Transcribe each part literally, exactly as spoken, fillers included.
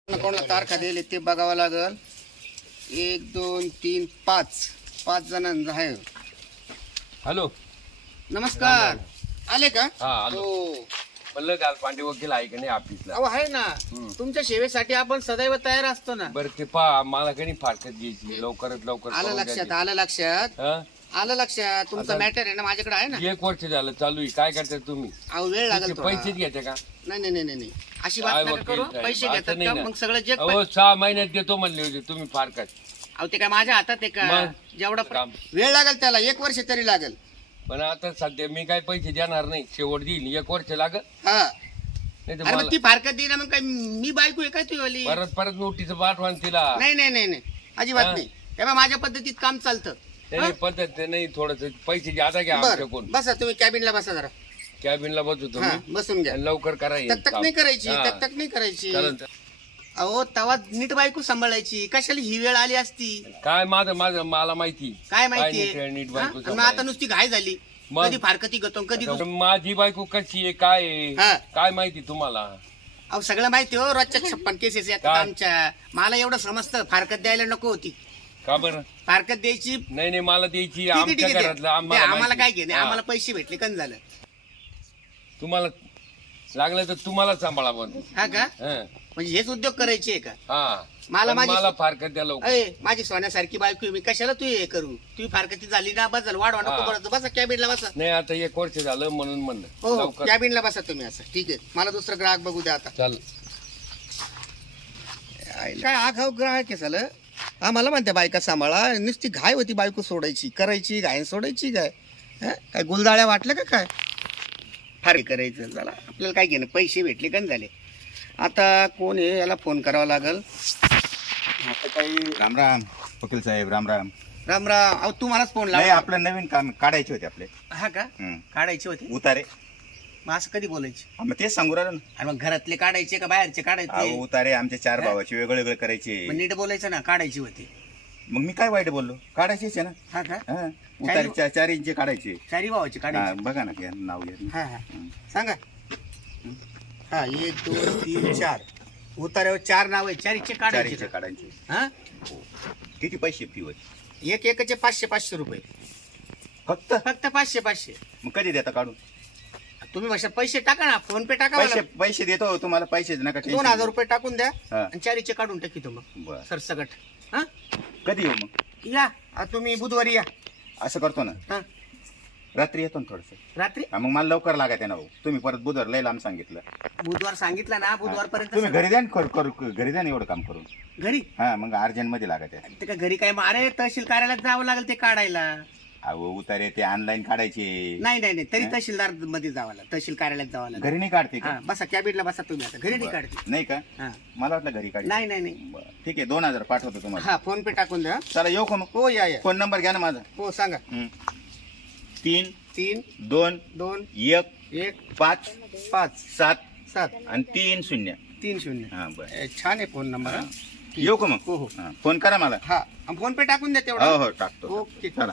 कोणाला तारखा दिली ते बघावं लागल. एक दोन तीन पाच पाच जणांचा आहे. हॅलो नमस्कार. आले का? हा आलो. हो. म्हणलं काल पांडे वकील आहे का नाही ऑफिसला? अहो आहे ना. तुमच्या सेवेसाठी आपण सदैव तयार असतो ना. बरं ते पहा मला काही फारकत घ्यायची लवकरात लवकर आलं करून लक्षात द्यायची. आलं लक्षात हा? आलं लक्षात. तुमचं आता- मॅटर आहे ना माझ्याकडे आहे ना. एक वर्ष झालं चालू आहे. काय करता तुम्ही? अहो वेळ लागेल थोडा. पैसेच घ्यायचे का? नाही नाही नाही नाही अशी काय बात नका वकील करू. साहेब, पैसे असं घेतात नाही का ना. मग सगळं जग अहो सहा महिन्यात देतो म्हणले होते तुम्ही फारकत. अहो ते काय माझ्या हातात आहे का? मग? जेवढा प्र- काम. वेळ लागेल त्याला एक वर्ष तरी लागेल. पण आता सध्या मी काय पैसे देणार नाही. शेवट देईल एक वर्ष लागत हा नाही तर अरे मग मला ती फारकत देईना मग काय मी बायको आहे काय ती वाली? परत परत नोटीस पाठवा तिला. नाही नाही नाही नाही अजिबात हा? नाही. तेव्हा माझ्या पद्धतीत काम चालतं. नाही पद्धत नाही थोडस पैसे ज्यादा घ्या बर आमच्याकडून. बसा तुम्ही कॅबिनला बसा जरा. कॅबिनला बसतो हा मी बसून घ्या. आणि लवकर करा हे तक तक काम. नाही करायची हा. तक तक नाही करायची. चालेल. अहो तवा नीट बायको सांभाळायची. कशाला ही वेळ आली असती? काय माझं माझं मला माहिती काय नीट माहितीये नीट हा? बायको आणि मग आता नुसती घाय झाली. मग? कधी फारकती गतो कधी आता दुस- माझी बायको कशी आहे काय आहे? हा. काय माहिती तुम्हाला? अहो सगळं माहिती हो. रोजच्या छप्पन केसेस येतात काय? आमच्या. मला एवढं समजतं फारकत द्यायला नको होती. का बरं? फारकत द्यायची. नाही नाही मला द्यायची ठीक आहे, ठीक आमच्या आहे, ठीक घरातलं आहे. आम्हाला आम्हाला माहिती. काय घेणे. हा. आम्हाला पैसे भेटले कन झालं. तुम्हाला लागलं तर तुम्हाला सांभाळा पण. हा का? हा. म्हणजे हेच उद्योग करायचे आहे का? हा. मला पण माझी- मला फारकत द्या लवकर. अय माझी सोन्यासारखी बायको आहे. मी कशाला तू हे करू? तू फारकती झाली ना बस झालं. वाढवा नको हा. परत. बसा कॅबिनला बसा. नाही आता एक वर्ष झालं म्हणून हो म्हणलं हो लवकर कॅबिनला बसा तुम्ही. असं ठीक आहे. मला दुसरं ग्राहक बघू द्या आता. चाल. काय आघाव ग्राहक आहे झालं. हा मला म्हणते बायका सांभाळा. नुसती घाय होती बायको सोडायची. करायची घाय सोडायची काय? हा? काय गुलदाळ्या वाटलं का काय? फार हे करायचं झालं. आपल्याला काय घेणं. पैसे भेटले का झाले. आता कोण आहे याला फोन करावा लागल. आता काही राम राम वकील साहेब. राम राम. राम राम. अहो तू मलाच फोन नाही लावा. आपलं नवीन काम काढायचे होते आपले. हा का? हं. काढायची होती. उतारे. मग असं कधी बोलायची? हा, मग तेच सांगू राहिलो ना. आणि मग घरातले काढायचे का बाहेरचे अहो, काढायचे? उतारे आमच्या चार हा? भावाचे वेगळे वेगळे करायचे. मग नीट बोलायचं ना. काढायची होती. मग मी काय वाईट बोललो. काढायचेच आहे ना. हा का? हा. उतारे चार चार इंचे काढायचे. चारी भावाची हा, काढायची. बघा ना घ्या नाव घ्या. हा हा हं. सांगा. हा एक दोन तीन चार. उतार्यावर चार नाव आहे. चार इच्छे चार काढायचे इंचे का? काढायचे. हा किती पैसे फी होते? एक एकाचे पाचशे पाचशे रुपये. फक्त. फक्त पाचशे पाचशे. मग कधी देता काढून? तुम्ही भाषा पैसे टाका ना. फोन पे टाका पैसे मला. पैसे देतो तुम्हाला. पैसे नका दोन हजार रुपये टाकून द्या. हा. आणि चार इच्छे काढून टाकी मग बरं. सरसकट. हा कधी येऊ मग? या आ, तुम्ही बुधवारी या. असं करतो ना. हा रात्री येतो ना थोडस. रात्री. मग मला लवकर लागायचं ना भाऊ. तुम्ही परत बुधवार लय लांब सांगितलं. बुधवार सांगितलं ना. बुधवार पर्यंत तुम्ही घरी द्या ना करू करू- घरी द्या ना एवढं काम करून. घरी. हा मग अर्जंट मध्ये लागत आहे. ते का घरी काय मग- अरे तहसील कार्यालयात जावं लागेल ते काढायला. अहो उतारे ते ऑनलाईन काढायचे. नाही नाही नाही तरी तहसीलदार मध्ये जावं लागेल. तहसील कार्यालयात जावं लागेल. घरी नाही काढते का? हा बसा कॅबिनला बसा तुम्ही. आता घरी नाही बरं. काढते. नाही का? हा मला वाटलं घरी काढते. नाही नाही नाही. बरं. ठीक आहे दोन हजार पाठवतो तुम्हाला. हा फोन पे टाकून द्या. चला येऊ का मग? हो या या. फोन नंबर घ्या ना माझा. हो सांगा. हं. तीन तीन दोन दोन एक एक पाच पाच सात सात आणि तीन शून्य. तीन शून्य. हा बरं. ए, छान आहे फोन नंबर. हा. येऊ का मग? हो हो हा, फोन करा मला. हा आणि फोन पे टाकून द्या हो तेवढा. हो टाकतो. ओके चला.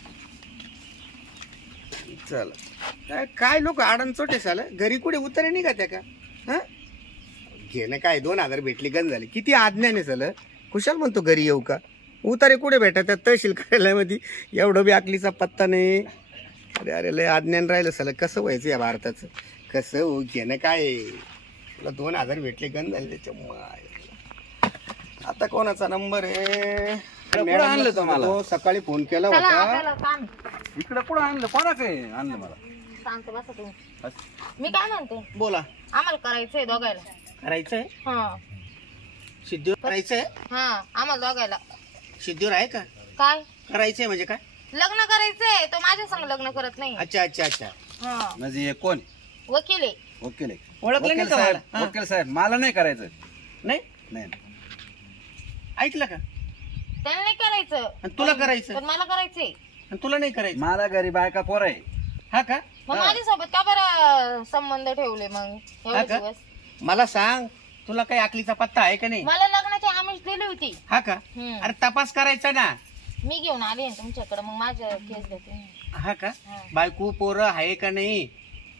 चला. काय काय लोक आडनचोटे झालं. घरी कुठे उतरे नाही का त्या का? हा घेणं काय. दोन हजार भेटले गण झाले. किती आज्ञाने झालं. कुशाल म्हणतो घरी येऊ का. उतारे कुठे भेटत तहसील कार्यालयामध्ये. एवढं बी आकलीचा पत्ता नाही. अरे अरे लय आज्ञान राहिलं सलं. कसं व्हायचं या भारताचं. कसं हो घेणं काय. तुला दोन हजार भेटले गण झाले त्याच्यामुळे. आता कोणाचा नंबर आहे. कुठं आणलं तुम्हाला? हो, सकाळी फोन केला चला होता. आपल्याला काम इकडं कुठं आणलं? कोणा काय आणलं मला? सांगते बसा तुम्ही. मी काय म्हणते बोला. आम्हाला करायचंय दोघायला. करायचंय. हा सिद्धीवर करायचंय. हा आम्हाला दोघायला. सिद्धीवर आहे का? काय करायचंय म्हणजे काय? लग्न करायचंय. तो माझ्या संग लग्न करत नाही. अच्छा अच्छा अच्छा. हा म्हणजे हे कोण? वकील आहे. वकील आहे. ओळखलं नाही वकील का साहेब, मला? हा. वकील साहेब मला नाही करायचं. नाही नाही ऐकलं का? त्याला नाही करायचं. आणि तुला करायचं? पण मला करायचंय. आणि तुला नाही करायचं. मला घरी बायका पोर आहे. हा का? मग हा. माझ्यासोबत का बरं संबंध ठेवले मग हा एवढे का? दिवस? मला सांग तुला काही आकलीचा पत्ता आहे का नाही? मला लग्नाची आमिष दिली होती. हा का? हम्म. अरे तपास करायचा ना. मी घेऊन आले तुमच्याकडे. मग माझ्या केस देते. हा का? हा. बायको पोरं आहे का नाही?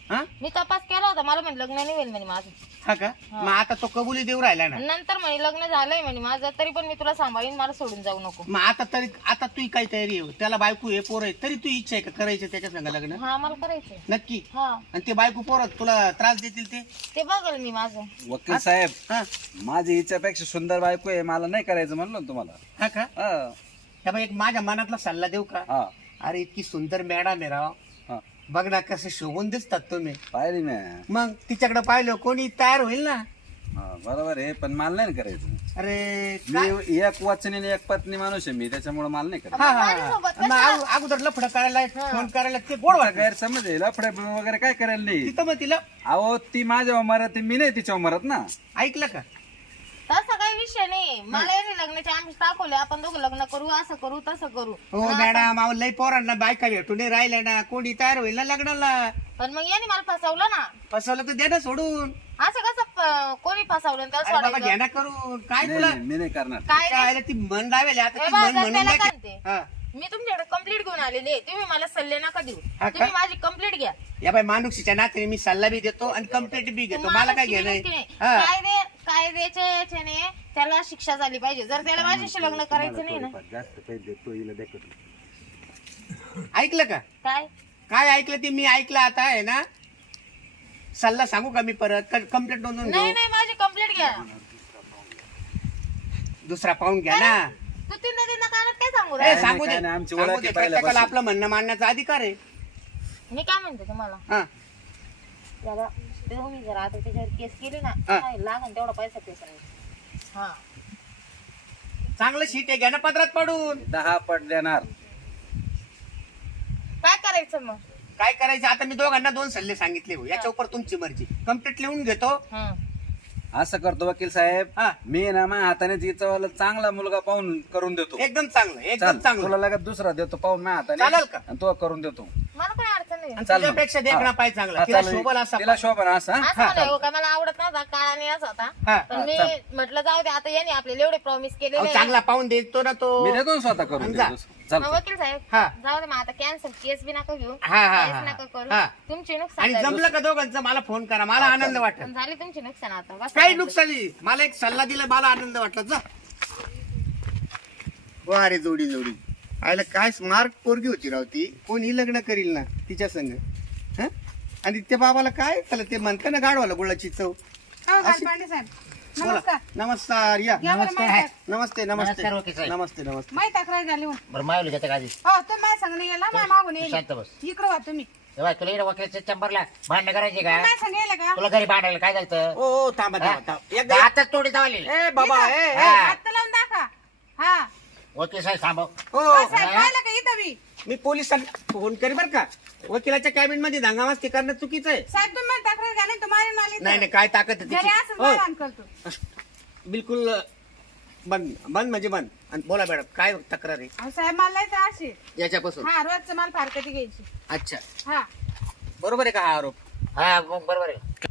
हा मी तपास केला होता, मला म्हणे लग्न नाही होईल म्हणे माझं. हा का मग आता तो कबुली देऊ राहिला ना. नंतर म्हणे लग्न झालंय म्हणे माझं, तरी पण मी तुला सांभाळीन, मला सोडून जाऊ नको. मग आता तरी आता तू काय तयारी आहे त्याला बायको आहे पोर आहे तरी तू इच्छा आहे का करायचं त्याच्या संग लग्न हा मला करायचंय. नक्की. हा आणि ते बायको पोर तुला त्रास देतील ते ते बघल मी माझं. वकील साहेब हा माझी इच्छापेक्षा सुंदर बायको आहे, मला नाही करायचं म्हणलं ना तुम्हाला. हा का हा त्या बाई एक माझ्या मनातला सल्ला देऊ का. हा अरे इतकी सुंदर मॅडम आहे राव, हा बघ ना कसं शोभून दिसतात तुम्ही. पाहिली ना. मग तिच्याकडे पाहिलं कोणी तयार होईल ना. हा बरोबर आहे, पण मला नाही करायचं. अरे काय? मी एक वचनी आणि एक पत्नी माणूस आहे मी, त्याच्यामुळे मला नाही करायचं. हा हा माझ्यासोबत मग अगो- अगोदर लफडं करायला फोन करायला ते गोड वाटत. गैरसमज आहे, लफडे वगैरे काय करायला नाही. तिथं मग तिला अहो ती माझ्या उमरात आहे, मी नाही तिच्या उमरात ना. ऐकलं का. तसा काही विषय नाही. मला यांनी लग्नाचे आम्ही दाखवले, आपण दोघं लग्न करू, असं करू तसं करू. हो मॅडम अहो लई पोरांना बायका भेटून नाही राहिल्या ना, कोणी तयार होईल ना लग्नाला. पण मग यांनी मला फसवलं ना. फसवलं तर दे ना सोडून. असं कसं प- कोणी फसवलं आणि त्याला अरे बाबा सोडायचं? घ्या ना करून काय नाही तुला नाही, मी नाही करणार. काय काय आलं ती मन लावेल आता ए ती बा, मन जर म्हणून त्याला द्या काय की- म्हणते? हा. मी तुमच्याकडे कंप्लीट घेऊन आलेली आहे, तुम्ही मला सल्ले नका देऊ. हा का? तुम्ही माझी कंप्लीट घ्या. या बाई मानुक्षीच्या नात्याने मी सल्ला बी देतो आणि कंप्लेंट बी घेतो, मला काय घेणं आहे? हा. कायदे कायद्याच्या याच्याने त्याला शिक्षा झाली पाहिजे. जर त्याला माझ्याशी लग्न करायचं नाही ना. जास्त पैसे देतो हिला देखत. ऐकलं का काय काय ऐकलं ते मी ऐकलं आता आहे ना. सल्ला सांगू का मी परत कंप्लेंट नोंदवून नाही घेऊ. नाही माझी कंप्लीट घ्या. दुसरा पाहून घ्या ना. तू तीनदा तीनदा कानात काय सांगू ए, राहिला? नाही, सांगू काय दे नाही, आमची सांगू ओळख दे. आहे प्रत्येकाला पहिल्यापासून. आपलं म्हणणं मांडण्याचा अधिकार आहे. मी काय म्हणते तुम्हाला, हा दादा तुम्ही जर आता त्याच्यावर केस केली ना, हा. काय लागेल तेवढा पैसा पे करायचा. हा चांगलं शीट आहे घ्या ना पदरात पडून. दहा पट देणार. काय करायचं मग? काय करायचं आता मी दोघांना दोन सल्ले सांगितले हो. याच्या उपर तुमची मर्जी. कंप्लीट लिहून घेतो. हं. असं करतो वकील साहेब, हा. मी ना माझ्या हाताने तिचा चांगला मुलगा पाहून करून देतो. एकदम चांगलं एकदम चाल, चांगलं. तुला लगेच दुसरा देतो पाहून माझ्या हाताने. चालेल का? आणि तो करून देतो. मला काय अडचण नाही. आणि चाल मग. तुझ्यापेक्षा देखणा हा. पाय चांगला हा, तिला चालेल. शोभल असा तिला पाय. शोभन असा. असं मला हो का, मला आवडत नव्हता, काळा आणि असा होता. हा. पण मी म्हटलं जाऊ दे, आता यांनी आपल्याला एवढे प्रॉमिस अहो, केलेले. चांगला पाहून देतो ना तो. मी देतो ना स्वतः करून जा. देतो. चाल. वकील साहेब हा. जाऊ दे मग आता, कॅन्सल केस बी नका घेऊ, हा, हा, केस हा. नका करू. हा. तुमचे आणि नुकसान झाले. जमलं का दोघांचं मला फोन करा, मला आनंद वाटेल. पण झाले तुमचे नुकसान आता बस. काही नुकसानी मला एक सल्ला दिला, मला आनंद वाटला. जा वा रे जोडी जोडी आयला काय स्मार्ट पोरगी होती राव ती. कोणी लग्न करील ना तिच्या संग. हं? आणि त्या बाबाला काय त्याला ते म्हणतं ना गाडवाला गुळाची चव. अशी- पांडे साहेब बोला. नमस्कार. नमस्कार या. या बरं, माहिती आहे. नमस्ते नमस्ते नमस्कार वकील साहेब. नमस्ते नमस्ते. माहिती तक्रार झाली हो बरं मावली घेते का आधी तुम्ही माझ्या संग नाही गेला, माझ्या मागून येईल. शांत बस इकडे वा तुम्ही. तेव्हा तुला इकडे वकिलाच्या चंबरला भांडणं करायची का माझ्या संग येईल का? तुला घरी भांडायला काय झालं ओ ओ, थांबा थांबा थांबा. एकदा आताच तोडी चावली ए बाबा ए ए. हा. हात लावून दाखवा. हा वकील साहेब थांबव हो हो, साहेब पाहिलं का इथं मी? मी पोलिसांना फोन करी बर का. वकिलाच्या कॅबिन मध्ये दांगावास्ती करणं चुकीचं आहे. साहेब तुम्ही माझी तक्रार घ्या, नाही तुम्हाला मला इथं. नाही नाही काय ताकद आहे घरी तिची. असं हो. मारहाण करतो. बिलकुल बंद बंद म्हणजे बंद. आणि बोला मॅडम काय तक्रार आहे अहो, साहेब मला लय त्रास आहे. याच्यापासून. हा रोजचं मला फारकती घ्यायची. अच्छा हा बरोबर आहे का हा आरोप. हा मग बरोबर आहे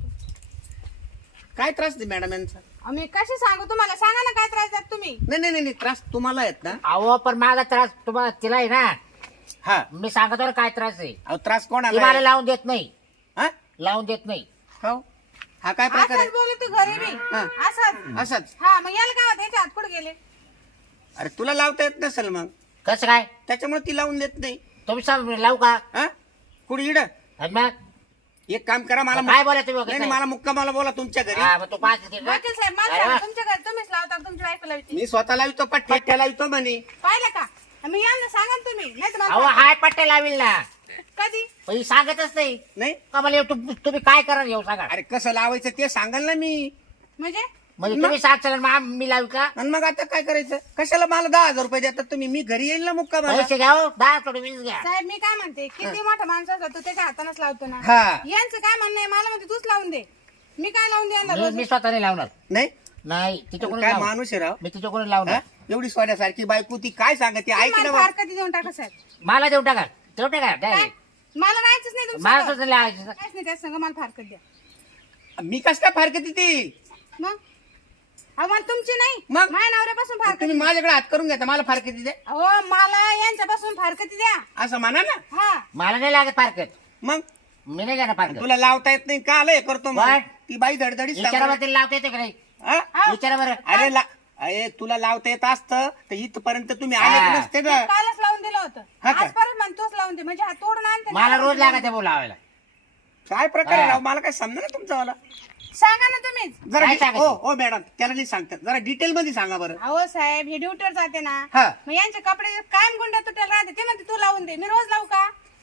काय त्रास दे मॅडम यांचा. अहो, मी कशी सांगू तुम्हाला, सांगा ना काय त्रास देत तुम्ही. नाही नाही नाही नाही, त्रास तुम्हाला आहेत ना. अहो पण माझा त्रास तुम्हाला तिला आहे ना. हा मी सांगतो ना काय त्रास आहे. अहो त्रास ती कोणाला मला आहे? लावून देत नाही हा? लावून देत नाही हो हा काय प्रकार असंच आहे. बोलू तू घरी मी. हा. असंच. असंच. हा मग याला काय होतं, याचे हात कुठे गेले? अरे तुला लावता येत नसेल मग कसं काय त्याच्यामुळे ती लावून देत नाही. तुम्ही सांग लावू का हा कुठे इड आणि मग एक काम करा मला काय बोला तुम्ही नाही वकील नाही, साहेब? मला मुक्का मला बोला तुमच्या घरी. हा मग तू पाच देते का? वकील साहेब मला अरे सांगा, वा. तुमच्या घरी तुम्हीच लावता, तुमची बायको लावते. मी स्वतः लावतो पट्ट्या लावतो म्हणे. पाहिलं का? मी यांना सांगा ना तुम्ही, नाही तर अहो मला हाय पट्टे लावील ना कधी पण ही सांगतच नाही नाही का मला येऊ- तुम- तुम्ही काय करा येऊ सांगा अरे कसं लावायचं ते सांगाल ना मी. म्हणजे म्हणजे तुम्ही सांगशाल आणि मग मी लावू का आणि मग आता काय करायचं. कशाला मला दहा हजार रुपये देतात तुम्ही. मी घरी येईल ना मुक्का मला. पैसे घ्या हो, दहा थोडे वीस घ्या साहेब मी काय म्हणते, किती मोठा माणूस असला तो त्याच्या हातानेच लावतो ना. हा यांचं काय म्हणणं आहे, मला म्हणते तूच लावून दे. मी काय लावून द्या मी- मी स्वतः नाही लावणार नाही नाही तिच्याकडून काय लावू. माणूस आहे राव. मी तिच्याकडून हा? लावणार एवढी सोन्यासारखी बायको ती काय सांगते ऐक ना फार बा. कधी देऊन टाका साहेब. मला देऊ टाका देऊ टाका काय? डायरेक्ट मला राहायचंच नाही मला तुमचं. सुद्धा लावायचं काहीच नाही, त्या संग मला फारकत द्या. मी कस काय फारकत ती. मग अहो मला तुमची नाही, मग? माझ्या नवऱ्यापासून फारकत तुम्ही माझ्याकडे हात करून घ्या मला फारकत दे अहो मला यांच्यापासून फारकती द्या. असं म्हणा ना. हा मला नाही लागत फारकत मग मी नाही घेणार पार्क तुला लावता येत नाही का आलंय करतो मग What? ती बाई धडधडीत विचारा सांगते. बरं तिला लावता येते का नाही हा? विचारा बरं अरे ला अरे तुला लावता येत असतं तर इथपर्यंत तुम्ही आले हा. नसते ना कालच लावून दिलं होतं हा का? आज परत म्हण तूच लावून दे म्हणजे हा तोडून आणते मला रोज लागत आहे बोल लावायला काय प्रकार आहे हा. राव? मला काय समजा ना तुमचा मला सांगा ना तुम्हीच जरा काय डि- सांगायचं? हो हो मॅडम त्याला नाही सांगतात जरा डिटेल मध्ये सांगा बरं अहो साहेब हे ड्युटीवर जाते ना हा. मग यांचे कपडे कायम गुंड्या तुटेल राहते ते म्हणते तू लावून दे मी रोज लावू का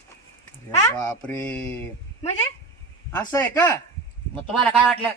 हा? बापरे म्हणजे असं आहे का मग तुम्हाला काय वाटलं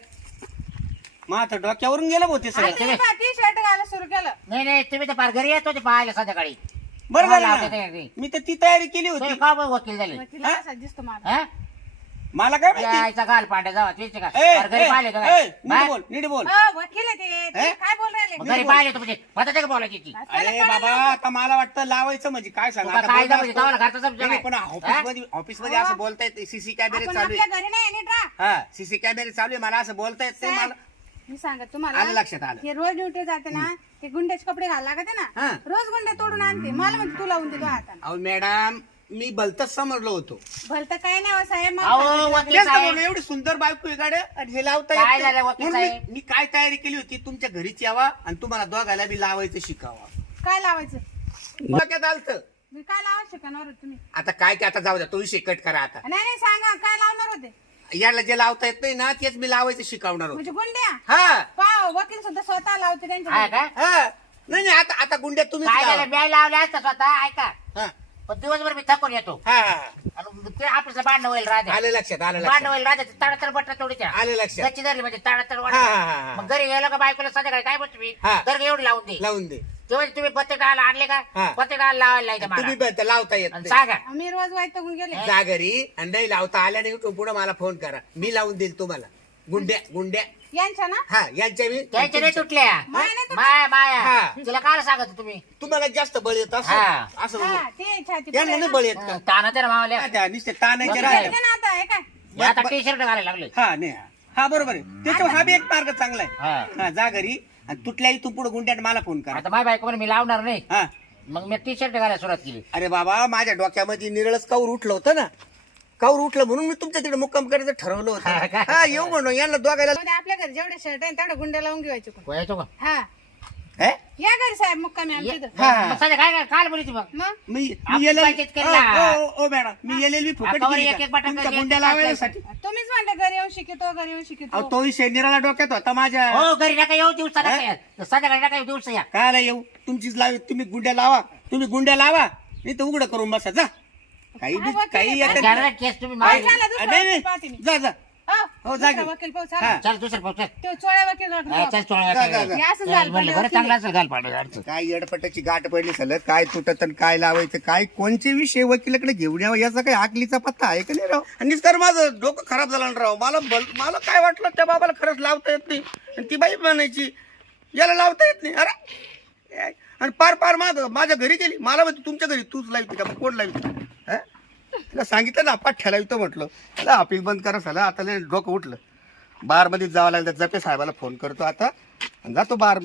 मग आता डोक्यावरून गेलं होते सगळं टी शर्ट घालायला सुरू केलं नाही नाही तुम्ही तर फार घरी येत होते पाहायला संध्याकाळी बरं तुम्हाला झालं लावता ना. येते का? मी तर ती तयारी केली होती तुम्ही का बरं वकील झाले वकील असा दिसतो मला हा? मला काय माहिती यायचा घाल पांड्या जावा तेच का ए, फार घरी ए, पाहिले का ए, काय? नीट हा? बोल नीट बोल अ, वकील आहे ते तुम्ही हे? काय बोल राहिले मग घरी पाहिले तुमचे पद्धत का बोलायची ती? अरे बाबा आता मला वाटतं लावायचं म्हणजे काय सांगा तुका आता कायदा बोलणं म्हणजे असतं. तुम्हाला घरचा समजा नाही, नाही, काय? पण ऑफिस मध्ये ऑफिस मध्ये असं बोलता येत सीसी कॅमेरे आपण चालू आपल्या आहे घरी नाही नीट राहा हा सीसी कॅमेरे चालू आहे मला असं बोलता येत नाही साहेब, मला मी सांगत तुम्हाला आलं लक्षात आलं हे रोज ड्युटी जाते ना ते गुंड्याचे कपडे घाल लागते ना हा. रोज गुंडे तोडून आणते मला म्हणते तू लावून देतो हाताने अहो मॅडम मी भलतच समजलो होतो भलतं काय नाही हो साहेब मला अहो सांगितलं. वकील तेच तर साहेब म्हणलं, एवढी सुंदर बायको आहे गाड्या आणि हे लावता काय येत नाही. झालं वकील म्हणून मी- साहेब? मी काय तयारी केली होती तुमच्या घरीच यावा आणि तुम्हाला दोघायला बी लावायचं शिकावा काय लावायचं डोक्यात आलतं मी काय लावा शिकणार होते तुम्ही आता काय ते आता जाऊ द्या तो विषय कट करा आता नाही नाही सांगा काय लावणार होते याला जे लावता येत नाही ना तेच मी लावायचं शिकवणार होतो म्हणजे गुंड्या हा पाव वकील सुद्धा स्वतः लावते हा त्यांच्या का हा नाही नाही आता आता गुंड्या तुम्ही काय झालं मी लावले असतं स्वतः ऐका हा पण दिवसभर मी थकून येतो हा हा. आणि ते आपलं भांडण होईल राहते आलं लक्षात आलं भांडण लक्षात होईल राहते ताडातर बटणं तोडीच्या आलं लक्षात गच्ची धरली म्हणजे ताडातर हा, हा, हा, हा. मग घरी गेलो का बायकोला संध्याकाळी काय बोलतो मी हा. तर एवढी लावून दे लावून दे तेव्हा तुम्ही पत्ते डाळ आणले का हा. पत्ते डाळ लावायला लायचं तुम्ही मला पण ते लावता येत आणि नाही. सांगा मी रोज वैतागून गेले जा घरी आणि नाही लावता आल्या नाही पुढे मला फोन करा मी लावून देईल तुम्हाला गुंड्या गुंड्या यांच्या ना हा यांच्या मी त्याच्या नाही तुटल्या माया नाही तुटल्या. माया माया हा. तिला काय सांगत तुम्ही तुम्हाला जास्त बळ येत असं हा. असं म्हणू. हा ते छाती यांना नाही बळ येत का ताना तर मावल्या हा, त्या नुसते ताणायचे बरं राहिले ते ना आता हे काय मी आता टी शर्ट घालायला लागले हा नाही हा बरोबर आहे त्याच्यावर हा बी एक मार्ग चांगला आहे हा हा जा घरी आणि तुटल्या इथून पुढे गुंड्यात मला फोन करा आता माझ्या बायको म्हणे मी लावणार नाही हा मग मी टी शर्ट घालायला सुरुवात केली अरे बाबा माझ्या डोक्यामध्ये निरळच काऊर उठलं होतं ना काऊर उठलं म्हणून मी तुमच्या तिकडे मुक्काम करायचं ठरवलं हा, होतं काय? हा येऊ म्हणून यांना दोघायला जाऊ दे, आपल्या घरी जेवढे शर्ट आहे तेवढे गुंड्या लावून घेवायचे कोण कोणाचं कोण? हा हे? या घरी साहेब मुक्कामी आमच्या ये- इथं हा. मग सध्या काय काय काल बोलीची मग मग मी आपण मी येलेल- पंचायत केली ना. ओ, ओ, ओ, मॅडम मी येलेल बी फुकट आपण केली एक- का? एक बटाटा तुमच्या एक- गुंड्या एक- लावायसाठी तुम्हीच म्हणले घरी येऊन शिकतो घरी येऊन अहो शिकतो तो विषय निराला डोक्यात होता माझ्या हो घरी नका येऊ दिवसा नका हा? या. संध्याकाळी नका येऊ दिवसा या काय नाही येऊ तुमचीच लावी तुम्ही गुंड्या लावा तुम्ही गुंड्या लावा मी तर उघड करून बसा जा काही बी- काय वकील काही आहे? येतं जाणार केस तुम्ही काय मागे झालं दुसरं नाही वकील पाहते मी. नाही जा जा हो, हो, जा दुसरा घेऊ. वकील पाहू हा. चला चल दुसरं पाहू, चल. तो चोळ्या वकील हा, राहतो. चल चोळ्या जा, चल. जा, जा. हे असं चल, झालं म्हणलं पाहिजे बरं चांगलं असेल घाल पाडलं अडचण. काय येडपटाची गाठ पडली सलग काय तुटत आणि काय लावायचं काय कोणचे विषय वकिलाकडे घेऊन यावं याचा काही आकलीचा पत्ता आहे का नाही राव आणि तर माझं डोकं खराब झालं ना राव मला बल- मला काय वाटलं त्या बाबाला खरंच लावता येत नाही आणि ती बाई म्हणायची याला लावता येत नाही अरे आणि पार पार माझं माझ्या घरी गेली मला म्हणते तुमच्या घरी तूच लावते का मग कोण लावते हा? तिला सांगितलं ना पाठ्या लावतो म्हटलं त्याला ऑफिस बंद करा झालं आता लय डोकं उठलं बारमध्ये जावं लागलं जपे साहेबाला फोन करतो आता आणि जातो बार